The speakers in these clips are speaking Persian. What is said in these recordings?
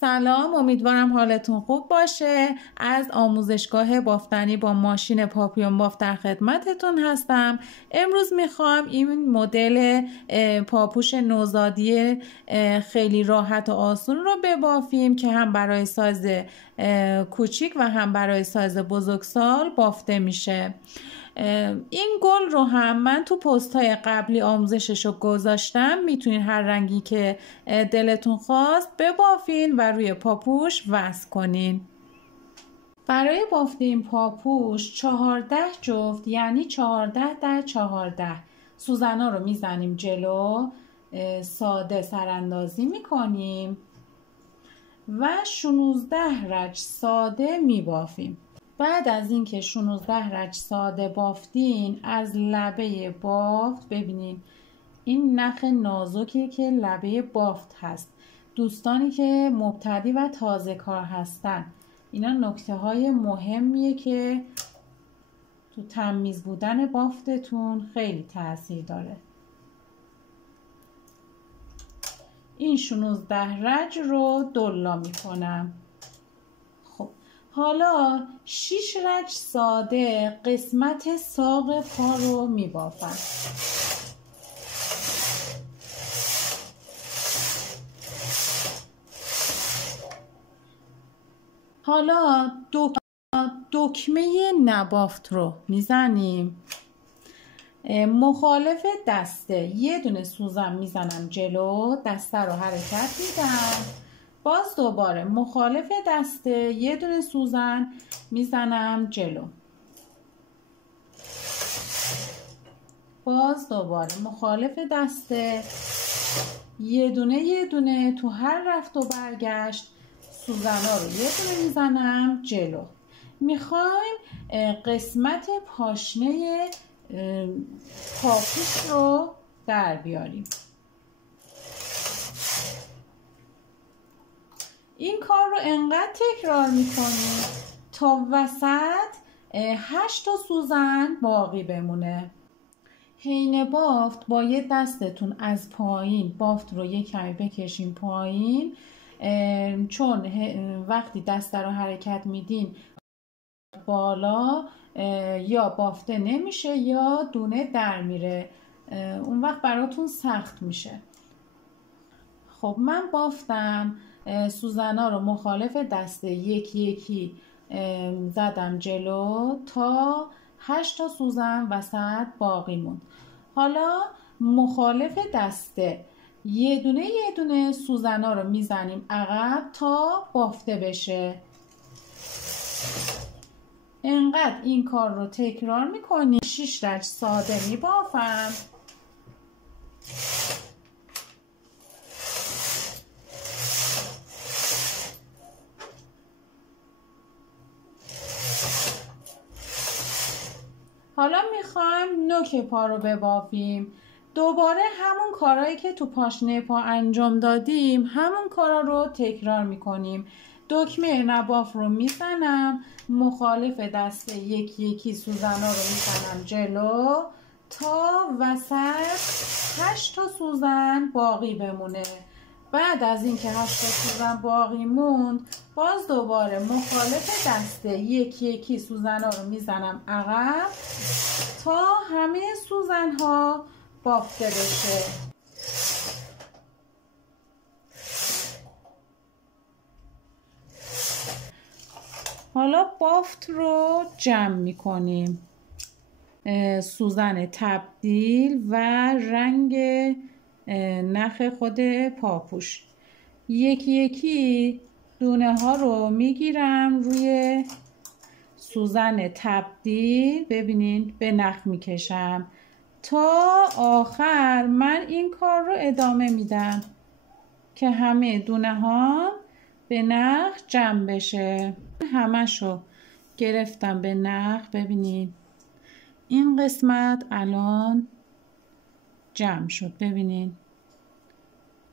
سلام، امیدوارم حالتون خوب باشه. از آموزشگاه بافتنی با ماشین پاپیون بافت در خدمتتون هستم. امروز میخوام این مدل پاپوش نوزادی خیلی راحت و آسون رو ببافیم که هم برای سایز کوچیک و هم برای سایز بزرگسال بافته میشه. این گل رو هم من تو پست های قبلی آموزشش رو گذاشتم. میتونین هر رنگی که دلتون خواست ببافین و روی پاپوش وصل کنین. برای بافت این پاپوش 14 جفت یعنی 14 در 14 سوزنا رو میزنیم جلو، ساده سراندازی میکنیم و 16 رج ساده میبافیم. بعد از اینکه 16 رج ساده بافتین، از لبه بافت ببینین این نخ نازکی که لبه بافت هست. دوستانی که مبتدی و تازه کار هستن، اینا نکته های مهمیه که تو تمیز بودن بافتتون خیلی تاثیر داره. این 16 رج رو دلا میکنم. حالا 6 رج ساده قسمت ساق پا رو میبافم. حالا دکمه نبافت رو میزنیم. مخالف دسته یه دونه سوزن میزنم جلو، دسته رو حرکت میدم. باز دوباره مخالف دسته یه دونه سوزن میزنم جلو. باز دوباره مخالف دسته یه دونه تو هر رفت و برگشت سوزنا رو یه دونه میزنم جلو. میخوایم قسمت پاشنه پاپوش رو در بیاریم. این کار رو انقدر تکرار میکنیم تا وسط 8 تا سوزن باقی بمونه. حین بافت با یه دستتون از پایین بافت رو یه کمی بکشین پایین، چون وقتی دست رو حرکت میدین بالا یا بافته نمیشه یا دونه در میره، اون وقت براتون سخت میشه. خب من بافتم، سوزنا رو مخالف دسته یکی یکی زدم جلو تا 8 تا سوزن وسط باقی موند. حالا مخالف دسته یه دونه سوزنا رو میزنیم عقب تا بافته بشه. انقدر این کار رو تکرار میکنیم. 6 رج ساده میبافم. حالا میخوایم نوک پا رو ببافیم. دوباره همون کارهایی که تو پاشنه پا انجام دادیم همون کارا رو تکرار میکنیم. دکمه نباف رو میزنم، مخالف دسته یکی یکی سوزنا رو میزنم جلو تا وسط 8 تا سوزن باقی بمونه. بعد از اینکه 8 تا سوزن باقی موند، باز دوباره مخالف دسته یکی یکی سوزنا رو میزنم عقب تا همه سوزن ها بافته بشه. حالا بافت رو جمع میکنیم. سوزن تبدیل و رنگ نخ خود پاپوش. یکی یکی دونه ها رو میگیرم روی سوزن تبدیل، ببینین به نخ میکشم تا آخر. من این کار رو ادامه میدم که همه دونه ها به نخ جمع بشه. همشو گرفتم به نخ. ببینین این قسمت الان جمع شد. ببینین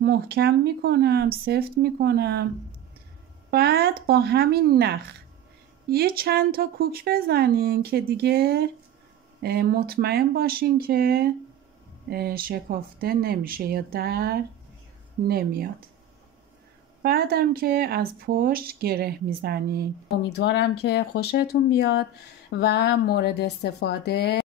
محکم میکنم، سفت میکنم. بعد با همین نخ یه چند تا کوک بزنین که دیگه مطمئن باشین که شکافته نمیشه یا در نمیاد. بعدم که از پشت گره میزنید. امیدوارم که خوشتون بیاد و مورد استفاده